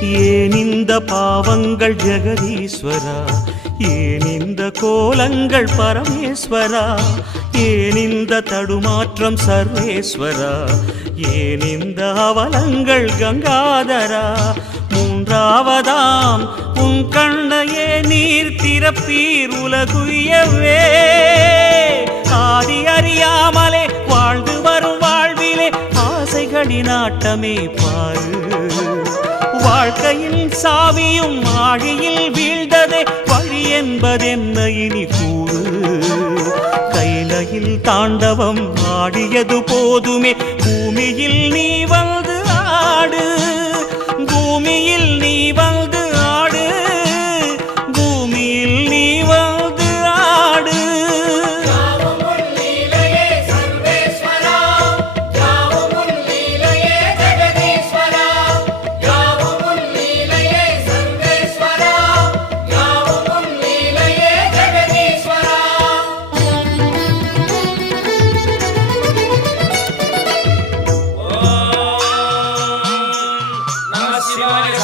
ஏன் இந்த பாவங்கள் ஜெகதீஸ்வரா, ஏன் இந்த கோலங்கள் பரமேஸ்வரா, ஏன் இந்த தடுமாற்றம் சர்வேஸ்வரா, ஏன் இந்த அவலங்கள் கங்காதரா. மூன்றாவதாம் உன் கண்ணையே நீர் திறப்பீர் உலகுயவே. ஆதி அறியாமலே வாழ்ந்து வரும் வாழ்விலே ஆசைகளின் ஆட்டமே பாரு. வாழ்க்கையின் சாவியும் ஆழியில் வீழ்ந்ததே, வழி என்பதென்ன இனி கூறு. கைலையில் தாண்டவம் ஆடியது போதுமே, பூமியில் நீ வந்து ஆடு. பூமியில் நீ வந்து ஆடு, பூமியில் நீ வந்து ஆடு. Shiva